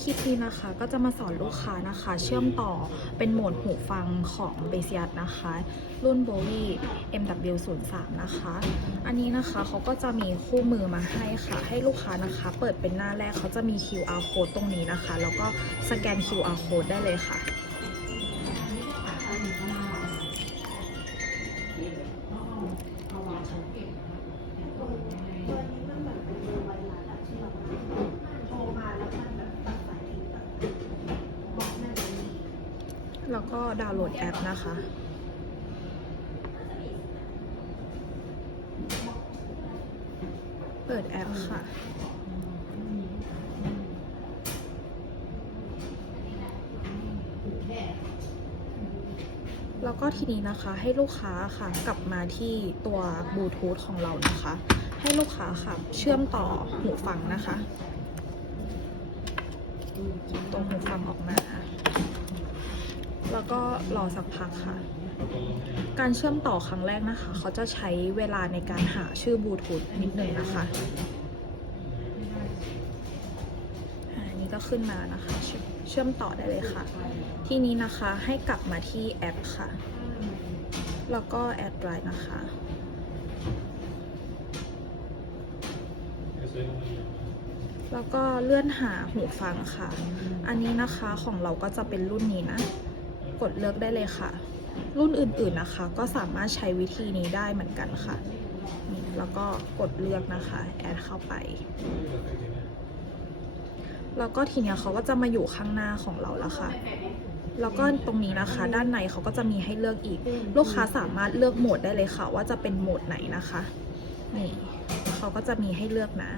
คลิปนี้นะคะก็จะมาสอนลูกค้านะคะ เชื่อมต่อเป็นโหมดหูฟังของเบเซียนะคะ รุ่น b o w i MW03 นะคะ อันนี้นะคะเขาก็จะมีคู่มือมาให้ค่ะ ให้ลูกค้านะคะ เปิดเป็นหน้าแรกเขาจะมี QR code ตรงนี้นะคะ แล้วก็สแกน QR code ได้เลยค่ะ แล้วก็ดาวน์โหลดแอปนะคะ เปิดแอปค่ะ แล้วก็ทีนี้นะคะให้ลูกค้าค่ะกลับมาที่ตัวบลูทูธของเรานะคะ ให้ลูกค้าค่ะเชื่อมต่อหูฟังนะคะตัวหูฟังออกมา แล้วก็รอสักพักค่ะ การเชื่อมต่อครั้งแรกนะคะ เขาจะใช้เวลาในการหาชื่อบลูทูธนิดนึงนะคะอันนี้ก็ขึ้นมานะคะ เชื่อมเชื่อมต่อได้เลยค่ะ ทีนี้นะคะให้กลับมาที่แอปค่ะ แล้วก็แอดไลน์นะคะแล้วก็เลื่อนหาหูฟังค่ะ อันนี้นะคะของเราก็จะเป็นรุ่นนี้นะ กดเลือกได้เลยค่ะ รุ่นอื่นๆนะคะ ก็สามารถใช้วิธีนี้ได้เหมือนกันค่ะนี่แล้วก็กดเลือกนะคะ แอดเข้าไปแล้วก็ทีเนี้ยเขาก็จะมาอยู่ข้างหน้าของเราแล้วค่ะ แล้วก็ตรงนี้นะคะ ด้านในเขาก็จะมีให้เลือกอีก ลูกค้าสามารถเลือกโหมดได้เลยค่ะ ว่าจะเป็นโหมดไหนนะคะ นี่เขาก็จะมีให้เลือกนะ